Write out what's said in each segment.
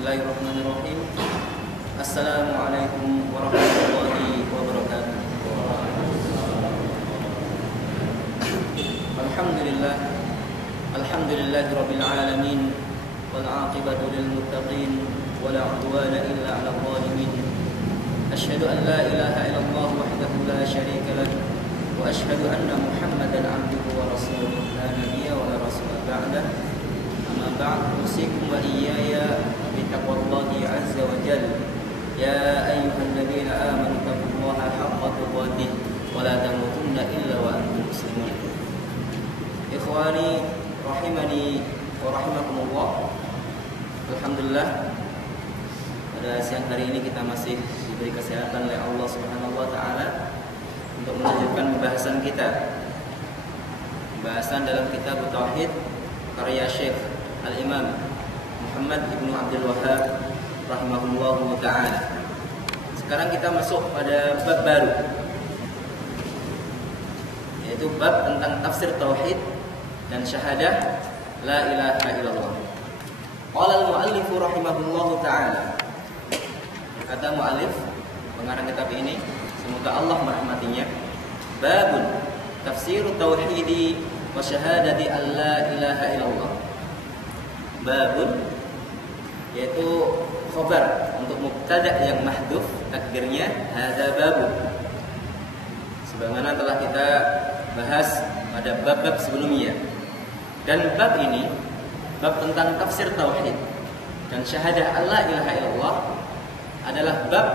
Bismillahirrahmanirrahim. Assalamualaikum warahmatullahi wabarakatuh. Alhamdulillah. Alhamdulillahirabbil alamin wal 'aqibatu lil muttaqin wala 'udwana illa 'alal zalimin. Asyhadu an la ilaha illallah wahdahu la syarika lah wa asyhadu anna Muhammadan 'abduhu wa rasuluhu la nabiyya wa la rasula ba'dah. Amma ba'd, usikum wa iyaya bittaqwallahi 'azza wa jalla. Ya ayyuhalladzina amanu taqullaha haqqa tuqatih wa la tamutunna illa wa antum muslimun. Ikhwani rahimani wa rahimakumullah. Alhamdulillah, pada siang hari ini kita masih diberi kesehatan oleh Allah Subhanahu wa taala untuk melanjutkan pembahasan kita. Pembahasan dalam kitab Tauhid karya Syekh Al-Imam Muhammad Ibnu Abdul Wahhab rahimahullahu taala. Sekarang kita masuk pada bab baru, yaitu bab tentang tafsir tauhid dan syahadah la ilaha illallah. Qala al-muallif rahimahullahu taala. Kata muallif pengarang kitab ini, semoga Allah merahmatinya, babun tafsir tauhidi wa syahadati an la ilaha illallah. Babun yaitu khabar untuk mubtada yang mahdhuf, takdirnya hadza babun. Sebagaimana telah kita bahas pada bab-bab sebelumnya. Dan bab ini bab tentang tafsir tauhid dan syahadah Allah ilaha illallah adalah bab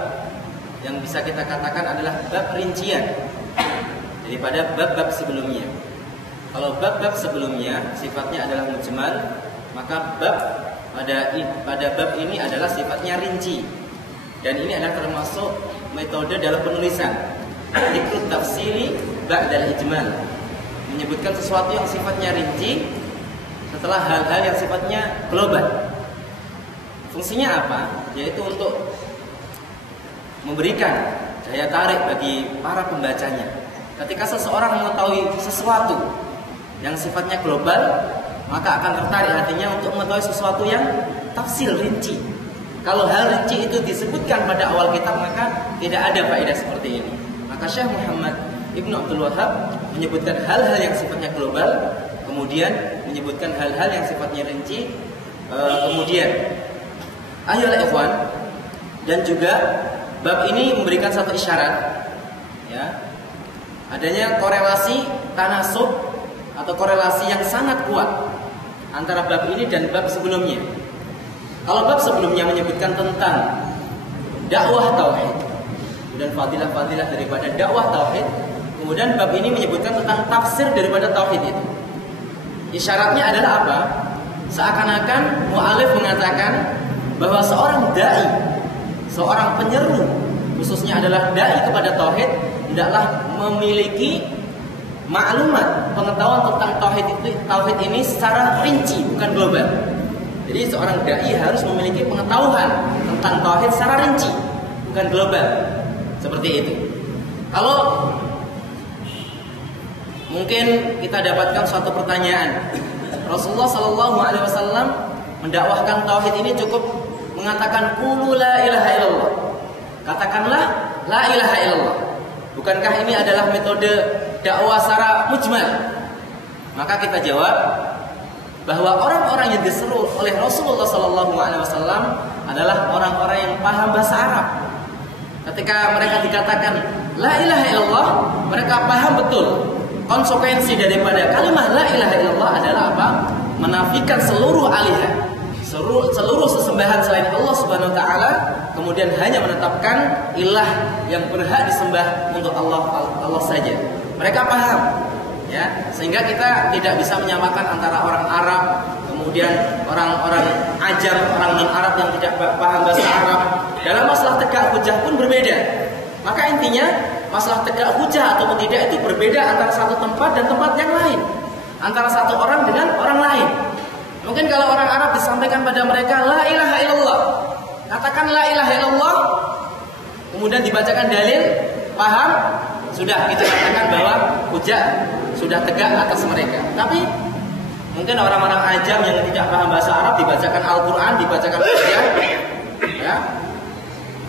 yang bisa kita katakan adalah bab rincian daripada bab-bab sebelumnya. Kalau bab-bab sebelumnya sifatnya adalah mujmal, maka bab pada bab ini adalah sifatnya rinci. Dan ini adalah termasuk metode dalam penulisan, dzikrut tafsili ba'dal ijmal, menyebutkan sesuatu yang sifatnya rinci setelah hal-hal yang sifatnya global. Fungsinya apa? Yaitu untuk memberikan daya tarik bagi para pembacanya. Ketika seseorang mengetahui sesuatu yang sifatnya global, maka akan tertarik hatinya untuk mengetahui sesuatu yang tafsil rinci. Kalau hal rinci itu disebutkan pada awal kitab, maka tidak ada faedah seperti ini. Maka Syekh Muhammad Ibnu Abdul Wahhab menyebutkan hal-hal yang sifatnya global, kemudian menyebutkan hal-hal yang sifatnya rinci, kemudian ayolah ikhwan, dan juga bab ini memberikan satu isyarat, ya, adanya korelasi tanasub atau korelasi yang sangat kuat antara bab ini dan bab sebelumnya. Kalau bab sebelumnya menyebutkan tentang dakwah tauhid dan fadilah-fadilah daripada dakwah tauhid, kemudian bab ini menyebutkan tentang tafsir daripada tauhid itu. Isyaratnya adalah apa? Seakan-akan mu'alif mengatakan bahwa seorang dai, seorang penyeru, khususnya adalah dai kepada tauhid, hendaklah memiliki maklumat, pengetahuan tentang tauhid ini secara rinci, bukan global. Jadi seorang dai harus memiliki pengetahuan tentang tauhid secara rinci, bukan global. Seperti itu. Kalau mungkin kita dapatkan suatu pertanyaan, Rasulullah Shallallahu Alaihi Wasallam mendakwahkan tauhid ini cukup mengatakan qulu la ilaha illallah. Katakanlah la ilaha illallah. Bukankah ini adalah metode dakwah secara mujmal? Maka kita jawab bahwa orang-orang yang diseru oleh Rasulullah Sallallahu Alaihi Wasallam adalah orang-orang yang paham bahasa Arab. Ketika mereka dikatakan la ilaha illallah, mereka paham betul konsekuensi daripada kalimat la ilaha illallah adalah apa? Menafikan seluruh alihah, seluruh sesembahan selain Allah Subhanahu wa taala, kemudian hanya menetapkan ilah yang berhak disembah untuk Allah saja. Mereka paham, ya, sehingga kita tidak bisa menyamakan antara orang Arab, kemudian orang-orang Ajam, orang non-Arab yang tidak paham bahasa Arab. Dalam masalah tegak hujah pun berbeda. Maka intinya masalah tegak hujah ataupun tidak itu berbeda antara satu tempat dan tempat yang lain, antara satu orang dengan orang lain. Mungkin kalau orang Arab disampaikan pada mereka la ilaha illallah, katakan la ilaha illallah, kemudian dibacakan dalil, paham, sudah kita katakan bahwa hujah sudah tegak atas mereka. Tapi Mungkin orang-orang ajam yang tidak paham bahasa Arab dibacakan Al-Quran, dibacakan hujjah, ya,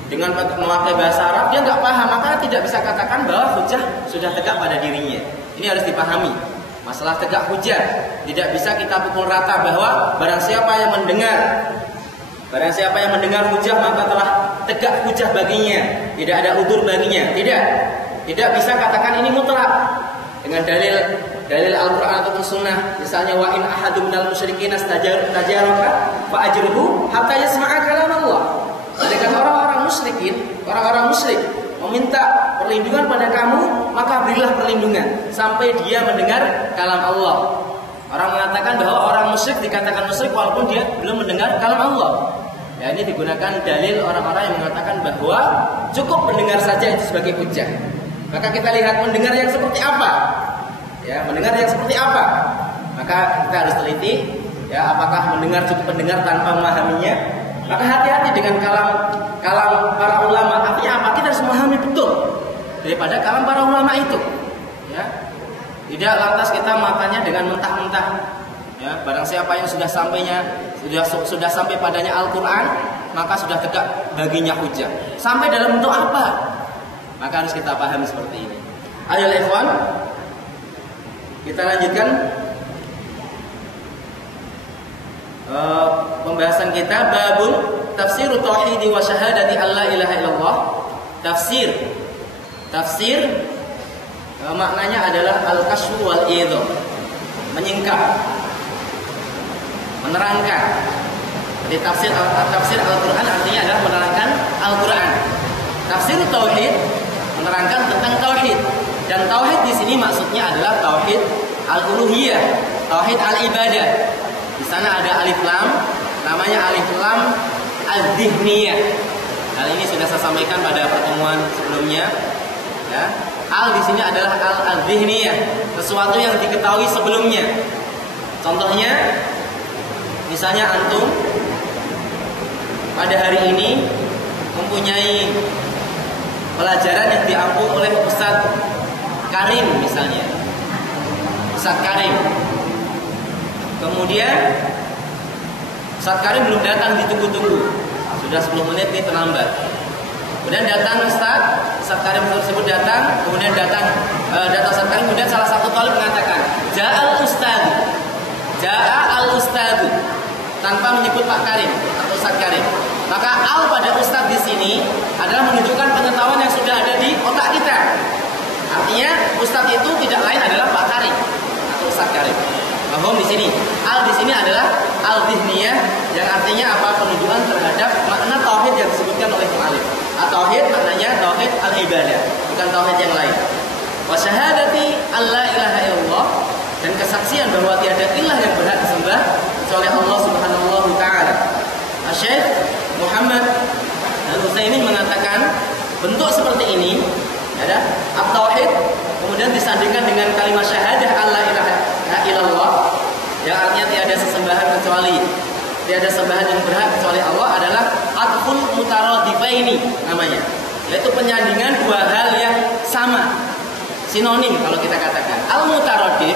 dengan memakai bahasa Arab dia nggak paham, maka tidak bisa katakan bahwa hujjah sudah tegak pada dirinya. Ini harus dipahami. Masalah tegak hujjah tidak bisa kita pukul rata bahwa barang siapa yang mendengar hujjah maka telah tegak hujjah baginya, tidak ada udzur baginya. Tidak bisa katakan ini mutlak dengan dalil Al-Quran ataupun Sunnah. Misalnya wa in ahadum minal musyrikin istajaraka fa ajruhu hatta yasma'a kalam Allah. Jika orang-orang musyrik meminta perlindungan pada kamu, maka berilah perlindungan sampai dia mendengar kalam Allah. Orang mengatakan bahwa orang musyrik dikatakan musyrik walaupun dia belum mendengar kalam Allah. Ya, ini digunakan dalil orang-orang yang mengatakan bahwa cukup mendengar saja itu sebagai hujjah. Maka kita lihat mendengar yang seperti apa. Ya, mendengar yang seperti apa. Maka kita harus teliti, ya, apakah mendengar cukup mendengar tanpa memahaminya. Maka hati-hati dengan kalam para ulama. Artinya apa? Kita harus memahami betul daripada kalam para ulama itu. Ya, tidak lantas kita makannya dengan mentah-mentah. Ya, barang siapa yang sudah sampai padanya Al-Quran, maka sudah tegak baginya hujjah. Sampai dalam bentuk apa? Maka harus kita pahami seperti ini. Ayo ikhwan, kita lanjutkan pembahasan kita, babun tafsir tauhid wa syahadati alla ilaha illallah. Tafsir maknanya adalah al-kasfu wal idhah, menyingkap, menerangkan. Jadi tafsir Al-Quran artinya adalah menerangkan Al-Quran. Tafsir tauhid menerangkan tentang tauhid. Dan tauhid di sini maksudnya adalah tauhid al-uluhiyah, tauhid al-ibadah. Di sana ada alif lam, namanya alif lam al-dhihniyah. Hal ini sudah saya sampaikan pada pertemuan sebelumnya. Ya. Al di sini adalah al-dhihniyah, sesuatu yang diketahui sebelumnya. Contohnya, misalnya antum pada hari ini mempunyai pelajaran yang diampu oleh Ustadz Karim misalnya. Ustadz Karim. Kemudian Ustadz Karim belum datang, ditunggu-tunggu. Sudah 10 menit nih terlambat. Kemudian datang Ustadz Karim tersebut datang, kemudian datang Ustadz Karim, kemudian salah satu talib mengatakan, Ja'al Ustadz tanpa menyebut Pak Karim atau Ustadz Karim. Maka al pada Ustadz di sini adalah menunjukkan pengetahuan yang sudah ada di otak kita. Artinya Ustadz itu tidak lain adalah Pak Karim atau Ustadz Karim. Paham di sini? Al di sini adalah al-dhihniyah yang artinya apa? Penunjukan terhadap makna tauhid yang disebutkan oleh mu'allif. Tauhid maknanya tauhid al-ibadah, bukan tauhid yang lain. Wa syahadati alla ilaha illallah, dan kesaksian bahwa tiada ilah yang berhak disembah kecuali Allah Subhanahu wa taala. Syekh Muhammad Al-Utsaimin mengatakan bentuk seperti ini ada at-tauhid kemudian disandingkan dengan kalimat syahadah alla ilaha illallah yang artinya tiada sesembahan yang berhak kecuali Allah adalah atful mutaradifaini namanya, yaitu penyandingan dua hal yang sama, sinonim kalau kita katakan. Al-mutaradif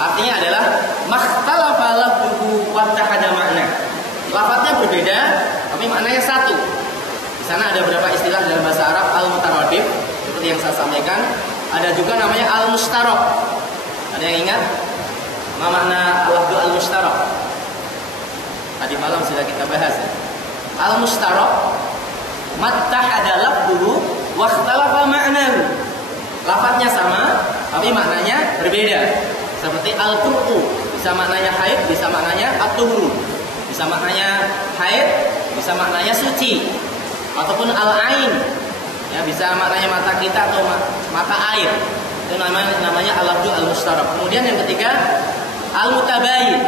artinya adalah makhtalafa lafzuhu wa tahada makna. Lafadznya berbeda tapi maknanya satu. Di sana ada beberapa istilah dalam bahasa Arab al-mutaradif seperti yang saya sampaikan. Ada juga namanya al-mustarak. Ada yang ingat? Apa makna lafzu al-mustarak? Tadi malam sudah kita bahas. Al-mustarak mattahada lafzuhu wa ikhtalafa ma'nahu. Lafadznya sama tapi maknanya berbeda. Seperti al-qur'u, bisa maknanya haid, bisa maknanya at-tuhur. Bisa maknanya haid, bisa maknanya suci. Ataupun al-ain, ya, bisa maknanya mata kita atau mata air. Itu namanya al-lafzu al-mustarak. Kemudian yang ketiga al-mutabayin.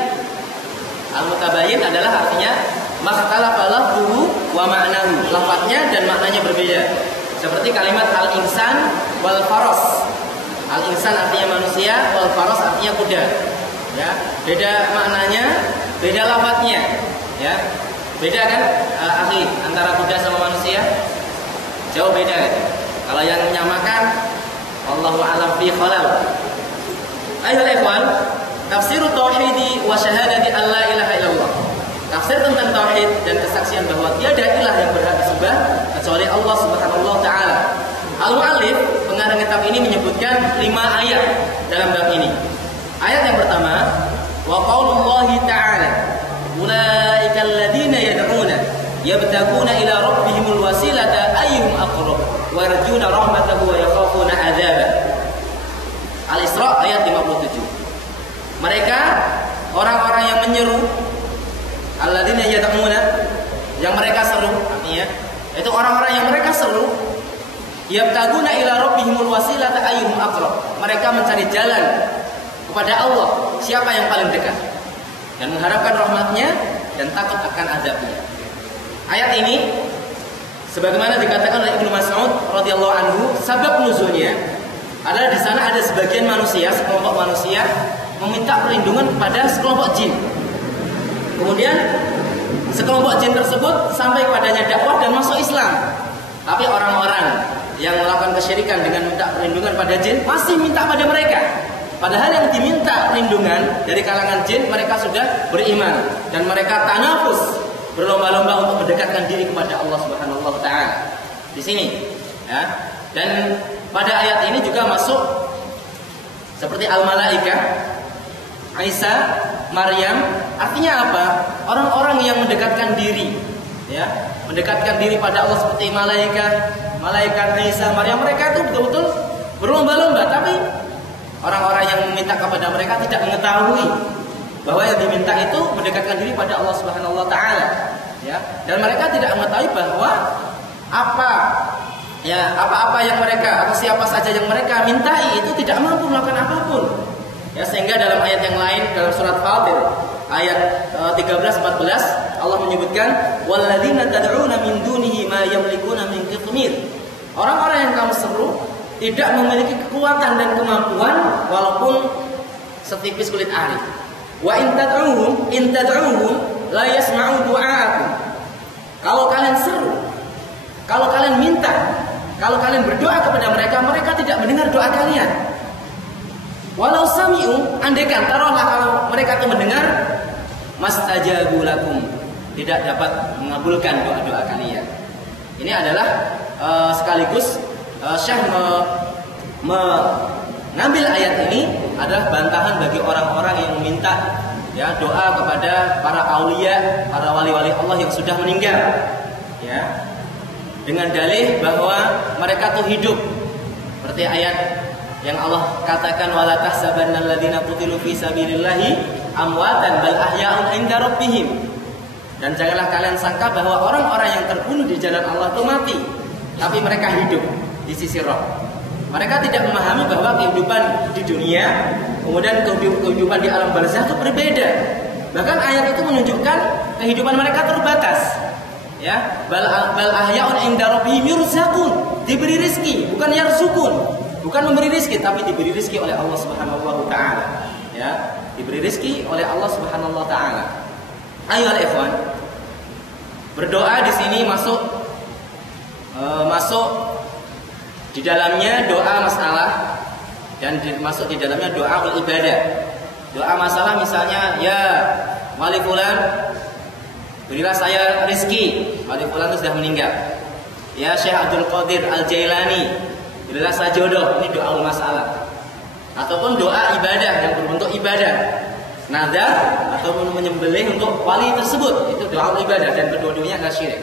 Al-mutabayin adalah artinya makhtalafa lafzuhu wa ma'nahu. Lafadznya dan maknanya berbeda. Seperti kalimat al-insan wal faras. Al-insan artinya manusia, wal faras artinya kuda. Ya, beda maknanya, beda lafadznya. Ya. Beda kan, akhi, antara kuda sama manusia? Jauh beda kan? Kalau yang menyamakan, Allahu a'lam fi khalal. Ayo ikhwan, tafsir tauhid wa mewujudkan tauhid dan kesaksian bahwa tiada ilah yang berhak disembah kecuali Allah Subhanahu wa taala. Al-Mu'allif pengarang kitab ini menyebutkan 5 ayat dalam bab ini. Ayat yang pertama, wa qaulullahi ta'ala, ulaika alladziina yad'una yabtaguna ila rabbihimul wasilata ayyuhum aqrab wa yarjuna rahmatahu wa yakhafuna 'adzabah. Al-Isra ayat 57. Mereka orang-orang yang menyeru, alladzina yad'una, yang mereka seru, artinya itu orang-orang yang mereka seru, yabtaguna ila rabbihimul wasilata ayyuhum aqrab. Mereka mencari jalan kepada Allah, siapa yang paling dekat, dan mengharapkan rahmatnya dan takut akan azabnya. Ayat ini sebagaimana dikatakan oleh Ibnu Mas'ud radhiyallahu anhu, sebab nuzulnya adalah di sana ada sebagian manusia, sekelompok manusia meminta perlindungan kepada sekelompok jin. Kemudian sekelompok jin tersebut sampai padanya dakwah dan masuk Islam. Tapi orang-orang yang melakukan kesyirikan dengan minta perlindungan pada jin masih minta pada mereka. Padahal yang diminta perlindungan dari kalangan jin mereka sudah beriman dan mereka tanafus, berlomba-lomba untuk mendekatkan diri kepada Allah Subhanahu wa taala. Di sini, ya. Dan pada ayat ini juga masuk seperti al-malaikah, Isa, Maryam, artinya apa? Orang-orang yang mendekatkan diri, ya, mendekatkan diri pada Allah seperti malaikat Isa, Maryam, mereka itu betul-betul berlomba-lomba, tapi orang-orang yang meminta kepada mereka tidak mengetahui bahwa yang diminta itu mendekatkan diri pada Allah Subhanahu wa taala, ya. Dan mereka tidak mengetahui bahwa apa-apa yang mereka atau siapa saja yang mereka mintai itu tidak mampu melakukan apapun. Ya, sehingga dalam ayat yang lain dalam surat Fatir ayat 13-14 Allah menyebutkan walladzina tad'una min dunihi ma yamlikuna min qitmir. Orang-orang yang kamu seru tidak memiliki kekuatan dan kemampuan walaupun setipis kulit ari. Wa in tad'uhum la yasma'u du'aakum. Kalau kalian seru, kalau kalian minta, kalau kalian berdoa kepada mereka, mereka tidak mendengar doa kalian. Walau sami'u, andaikan taruhlah kalau mereka itu mendengar, mastajabu lakum, tidak dapat mengabulkan doa-doa kalian. Ini adalah sekaligus Syekh mengambil ayat ini adalah bantahan bagi orang-orang yang meminta, ya, doa kepada para aulia, para wali-wali Allah yang sudah meninggal, ya, dengan dalih bahwa mereka tuh hidup. Seperti ayat yang Allah katakan wala tahsabannal ladzina qutilu fi sabilillahi amwatan bal ahya'un 'inda rabbihim. Dan janganlah kalian sangka bahwa orang-orang yang terbunuh di jalan Allah itu mati, tapi mereka hidup di sisi roh. Mereka tidak memahami bahwa kehidupan di dunia kemudian kehidupan di alam barzakh itu berbeda. Bahkan ayat itu menunjukkan kehidupan mereka terbatas. Ya, bal ahya'un 'inda rabbihim yurzaqun, diberi rezeki, bukan yarzukun. Bukan memberi rezeki, tapi diberi rezeki oleh Allah Subhanahu wa taala. Ya, diberi rezeki oleh Allah Subhanahu wa taala. Ayolah ikhwan, berdoa di sini masuk di dalamnya doa masalah dan masuk di dalamnya doa ibadah. Doa masalah misalnya, ya wali fulan, berilah saya rezeki. Wali fulan itu sudah meninggal. Ya Syekh Abdul Qadir Al-Jailani, berilah saya jodoh. Ini doa masalah. Ataupun doa ibadah yang berbentuk ibadah, nadar ataupun menyembelih untuk wali tersebut, itu doa ibadah dan kedua-duanya adalah syirik.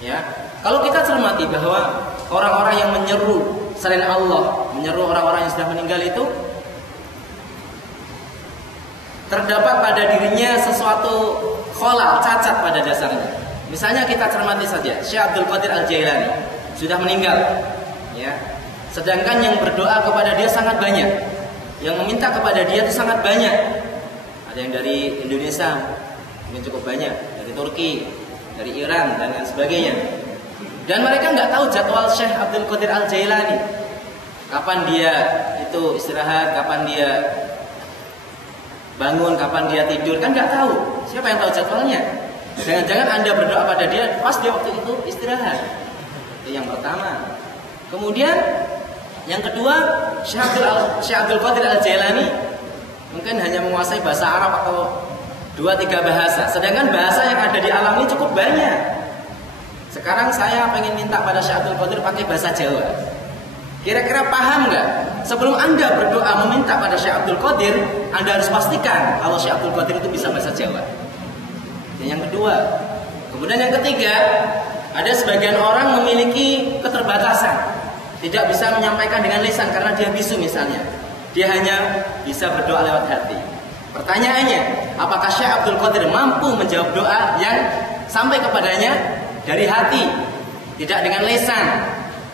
Ya, kalau kita cermati bahwa orang-orang yang menyeru selain Allah, menyeru orang-orang yang sudah meninggal itu terdapat pada dirinya sesuatu khalal, cacat pada dasarnya. Misalnya kita cermati saja, Syekh Abdul Qadir Al-Jailani sudah meninggal, ya. Sedangkan yang berdoa kepada dia sangat banyak, yang meminta kepada dia itu sangat banyak. Ada yang dari Indonesia, mungkin cukup banyak, dari Turki, dari Iran dan lain sebagainya. Dan mereka nggak tahu jadwal Syekh Abdul Qadir Al-Jailani, kapan dia itu istirahat, kapan dia bangun, kapan dia tidur, kan nggak tahu. Siapa yang tahu jadwalnya? Jangan-jangan Anda berdoa pada dia pas dia waktu itu istirahat. Itu yang pertama. Kemudian yang kedua, Syekh Abdul Qadir Al-Jailani mungkin hanya menguasai bahasa Arab atau 2-3 bahasa. Sedangkan bahasa yang ada di alam ini cukup banyak. Sekarang saya pengen minta pada Syekh Abdul Qadir pakai bahasa Jawa. Kira-kira paham nggak? Sebelum Anda berdoa meminta pada Syekh Abdul Qadir, Anda harus pastikan kalau Syekh Abdul Qadir itu bisa bahasa Jawa. Dan yang kedua, kemudian yang ketiga, ada sebagian orang memiliki keterbatasan, tidak bisa menyampaikan dengan lisan karena dia bisu misalnya. Dia hanya bisa berdoa lewat hati. Pertanyaannya, apakah Syekh Abdul Qadir mampu menjawab doa yang sampai kepadanya dari hati, tidak dengan lisan?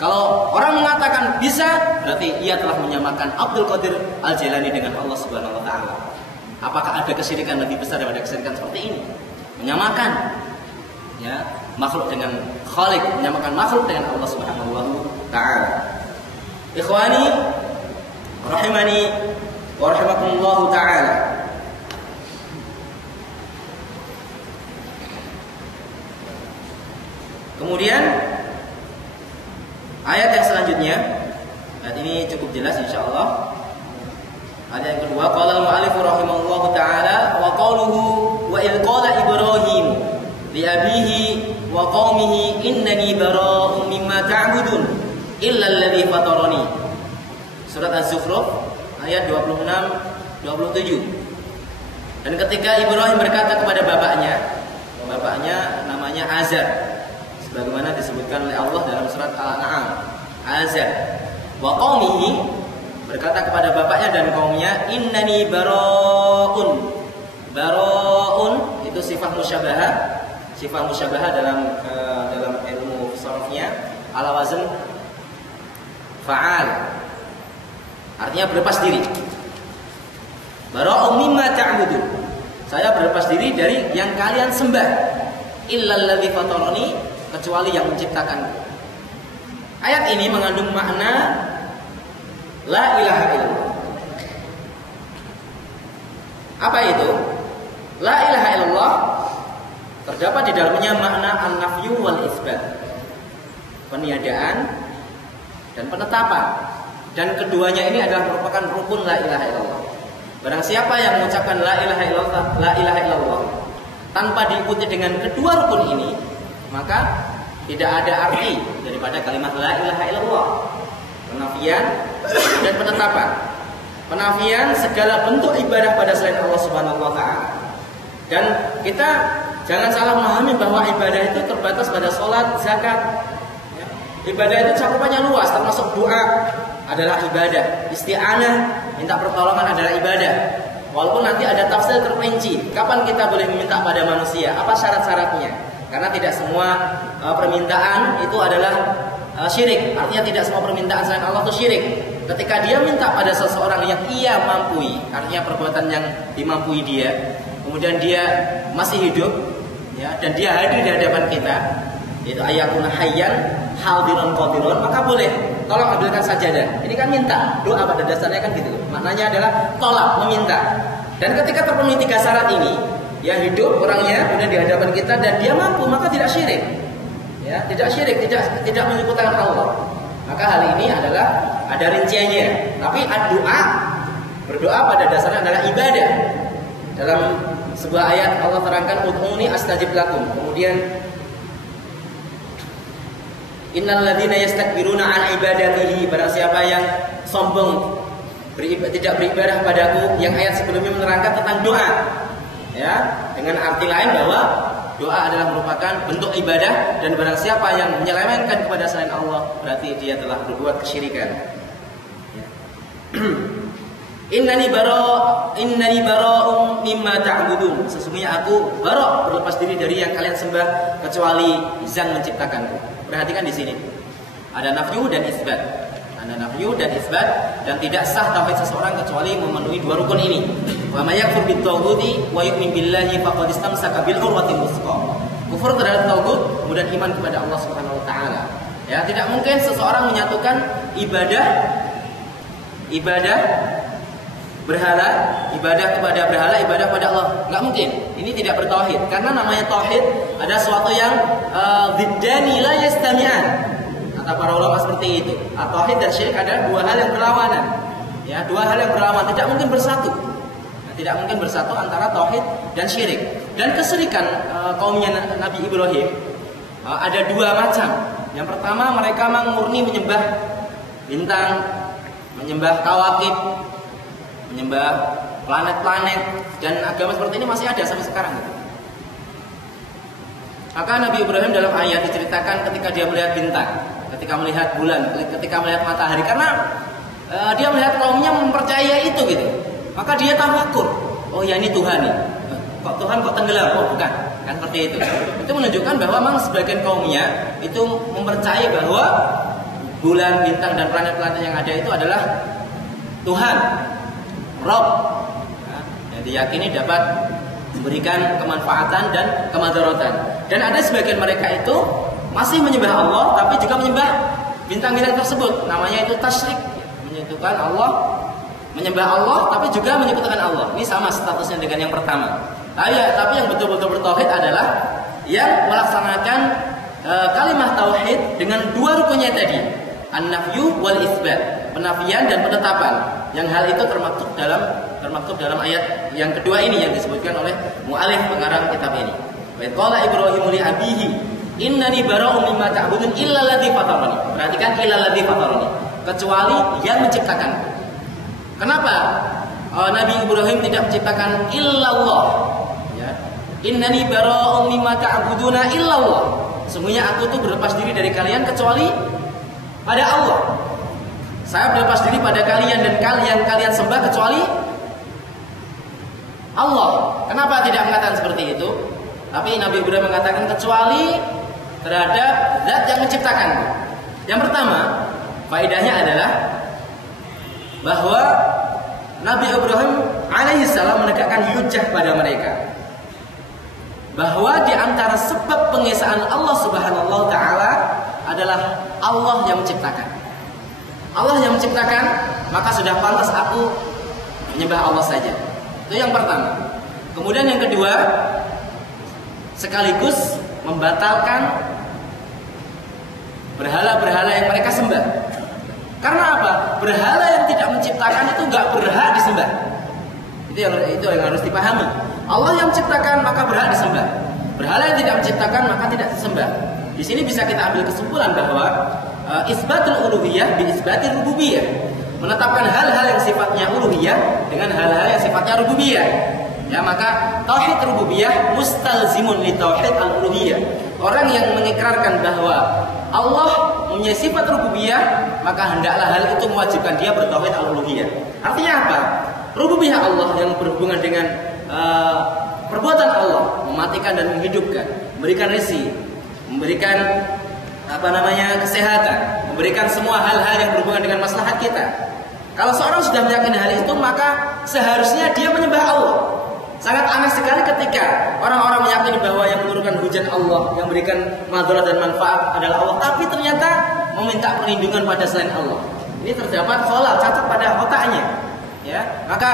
Kalau orang mengatakan bisa, berarti ia telah menyamakan Abdul Qadir Al-Jailani dengan Allah Subhanahu wa taala. Apakah ada kesyirikan lebih besar daripada kesyirikan seperti ini? Menyamakan ya, makhluk dengan Khaliq, menyamakan makhluk dengan Allah Subhanahu wa taala. Ikhwani rahimani wa rahimakumullah taala. Kemudian ayat yang selanjutnya, ayat ini cukup jelas insyaallah. Ayat yang kedua, qala al-mu'allif rahimahullahu taala wa qawluhu wa idh qala Ibrahim li abihi wa qaumihi innani bara'un mimma ta'budun illa alladhi fatarani. Surat Az-Zukhruf ayat 26-27. Dan ketika Ibrahim berkata kepada bapaknya namanya Azar, sebagaimana disebutkan oleh Allah dalam surat Al-An'am, Azar. Wa qaumihi, berkata kepada bapaknya dan kaumnya, innani bara'un. Bara'un itu sifat musyabahah. Sifat musyabahah dalam ilmu sharafnya ala wazn fa'al. Artinya berlepas diri. Bara'un mimma ta'budun. Saya berlepas diri dari yang kalian sembah. Illal ladzi fatarani, kecuali yang menciptakanku. Ayat ini mengandung makna la ilaha illallah. Apa itu? La ilaha illallah terdapat di dalamnya makna an-nafyu wal isbat, peniadaan dan penetapan. Dan keduanya ini adalah merupakan rukun la ilaha illallah. Barang siapa yang mengucapkan la ilaha illallah tanpa diikuti dengan kedua rukun ini, maka tidak ada arti daripada kalimat la ilaha illallah. Penafian dan penetapan. Penafian segala bentuk ibadah pada selain Allah Subhanahu wa taala. Dan kita jangan salah memahami bahwa ibadah itu terbatas pada sholat, zakat. Ibadah itu cakupannya luas, termasuk doa adalah ibadah, isti'anah, minta pertolongan adalah ibadah. Walaupun nanti ada tafsir terperinci, kapan kita boleh meminta pada manusia, apa syarat-syaratnya. Karena tidak semua permintaan itu adalah syirik. Artinya tidak semua permintaan selain Allah itu syirik. Ketika dia minta pada seseorang yang ia mampui, artinya perbuatan yang dimampui dia, kemudian dia masih hidup, ya, dan dia hadir di hadapan kita, yaitu ayakuna hayyan hadiran qadiran, maka boleh tolong ambilkan sajadah. Ini kan minta, doa pada dasarnya kan gitu. Maknanya adalah tolak, meminta. Dan ketika terpenuhi 3 syarat ini, ya hidup orangnya kemudian di hadapan kita dan dia mampu, maka tidak syirik. Ya, tidak syirik, tidak menyekutukan Allah. Maka hal ini adalah ada rinciannya. Tapi doa, berdoa pada dasarnya adalah ibadah. Dalam sebuah ayat Allah terangkan ud'uni astajib lakum. Kemudian innal ladzina yastakbiruna an ibadatihi, barang siapa yang sombong tidak beribadah padaku, yang ayat sebelumnya menerangkan tentang doa. Ya, dengan arti lain bahwa doa adalah merupakan bentuk ibadah, dan barang siapa yang menyelewengkan kepada selain Allah, berarti dia telah berbuat kesyirikan. Ya. Innani bara'um mimma ta'budun. Sesungguhnya aku bara', berlepas diri dari yang kalian sembah kecuali Zat menciptakanku. Perhatikan di sini. Ada nafyu dan isbat. Ada nafyu dan isbat, dan tidak sah tauhid seseorang kecuali memenuhi 2 rukun ini. Wa may yakfur bit-taghuti wa yu'min billahi faqad istamsaka bil urwatil wuthqa. Kufur terhadap tauhid, kemudian iman kepada Allah Subhanahu wa taala. Ya, tidak mungkin seseorang menyatukan ibadah berhala, ibadah kepada berhala, ibadah pada Allah. Enggak mungkin. Ini tidak bertauhid. Karena namanya tauhid ada sesuatu yang ziddani la yastami'an. Kata para ulama seperti itu. Tauhid dan syirik adalah 2 hal yang berlawanan. Ya, 2 hal yang berlawanan, tidak mungkin bersatu. Tidak mungkin bersatu antara tauhid dan syirik. Dan kesyirikan kaumnya Nabi Ibrahim ada dua macam. Yang pertama, mereka murni menyembah bintang, menyembah kawakib, menyembah planet-planet, dan agama seperti ini masih ada sampai sekarang. Maka Nabi Ibrahim dalam ayat diceritakan ketika dia melihat bintang, ketika melihat bulan, ketika melihat matahari, karena dia melihat kaumnya mempercayai itu gitu. Maka dia tafakur, oh ya ini Tuhan nih. Kok Tuhan kok tenggelam? Oh bukan, kan seperti itu. Itu menunjukkan bahwa memang sebagian kaumnya itu mempercayai bahwa bulan, bintang, dan planet-planet yang ada itu adalah Tuhan, Rob, yang diyakini dapat memberikan kemanfaatan dan kemadaratan. Dan ada sebagian mereka itu masih menyembah Allah, tapi juga menyembah bintang-bintang tersebut. Namanya itu tasyrik, menyekutukan Allah, menyembah Allah, tapi juga menyekutukan Allah. Ini sama statusnya dengan yang pertama. Tapi yang betul-betul bertauhid adalah yang melaksanakan kalimat tauhid dengan dua rukunnya tadi, an-nafyu wal isbat, penafian dan penetapan. Yang hal itu termaktub dalam ayat yang kedua ini yang disebutkan oleh mu'alif pengarang kitab ini. Wa qala Ibrahim li abihi innani bara'un mimma ta'budun illa alladzi fatarani. Perhatikan, illa alladzi fatarani, kecuali yang menciptakan. Kenapa Nabi Ibrahim tidak menciptakan illallah? Ya. Innani bara'un mimma ta'buduna illallah. Sesungguhnya aku tuh berlepas diri dari kalian kecuali pada Allah. Saya berlepas diri pada kalian dan kalian sembah kecuali Allah. Kenapa tidak mengatakan seperti itu? Tapi Nabi Ibrahim mengatakan kecuali terhadap zat yang menciptakan. Yang pertama, faedahnya adalah bahwa Nabi Ibrahim alaihissalam menegakkan hujjah pada mereka bahwa di antara sebab pengesaan Allah Subhanahu wa taala adalah Allah yang menciptakan. Allah yang menciptakan, maka sudah pantas aku menyembah Allah saja. Itu yang pertama. Kemudian yang kedua, sekaligus membatalkan berhala-berhala yang mereka sembah. Karena apa? Berhala yang tidak menciptakan itu nggak berhak disembah. Itu yang harus dipahami. Allah yang menciptakan, maka berhak disembah. Berhala yang tidak menciptakan, maka tidak disembah. Di sini bisa kita ambil kesimpulan bahwa isbatul uluhiyah bi isbatir rububiyah, menetapkan hal-hal yang sifatnya uluhiyah dengan hal-hal yang sifatnya rububiyah. Ya, maka tauhid rububiyah mustalzimun li tauhid al-uluhiyah. Orang yang mengikrarkan bahwa Allah mempunyai sifat rububiyah, maka hendaklah hal itu mewajibkan dia bertauhid al-uluhiyah. Artinya apa? Rububiyah Allah yang berhubungan dengan perbuatan Allah, mematikan dan menghidupkan, memberikan rezeki, memberikan kesehatan, memberikan semua hal-hal yang berhubungan dengan maslahat kita. Kalau seorang sudah meyakini hal itu, maka seharusnya dia menyembah Allah. Sangat aneh sekali ketika orang-orang meyakini bahwa yang menurunkan hujan Allah, yang memberikan madarat dan manfaat adalah Allah, tapi ternyata meminta perlindungan pada selain Allah. Ini terdapat khalal, cacat pada otaknya. Ya, maka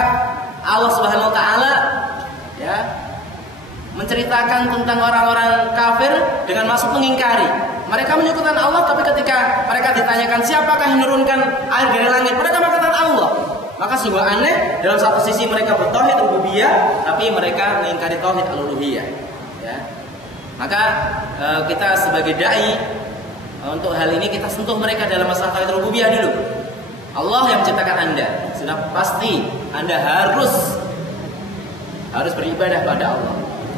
Allah Subhanahu wa taala ya menceritakan tentang orang-orang kafir dengan maksud mengingkari. Mereka menyekutukan Allah, tapi ketika mereka ditanyakan siapakah yang menurunkan air dari langit, mereka mengatakan Allah. Maka sungguh aneh, dalam satu sisi mereka bertauhid rububiyah, tapi mereka mengingkari tauhid al-uluhiyah. Ya. Maka kita sebagai dai untuk hal ini kita sentuh mereka dalam masalah tauhid rububiyah dulu. Allah yang menciptakan Anda, sudah pasti Anda harus beribadah pada Allah.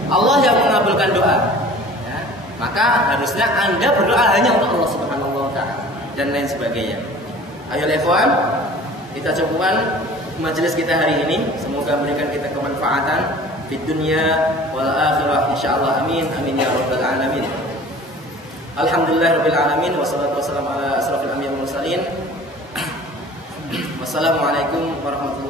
Allah yang mengabulkan doa. Maka harusnya Anda berdoa hanya untuk Allah Subhanahu wa taala dan lain sebagainya. Ayo ikhwan, kita cukupkan majelis kita hari ini. Semoga memberikan kita kemanfaatan di dunia wal akhirah insyaallah. Amin amin ya rabbal alamin. Alhamdulillahirabbil alamin wassalatu wassalamu ala asrofil anbiya'i wal mursalin. Wassalamualaikum warahmatullahi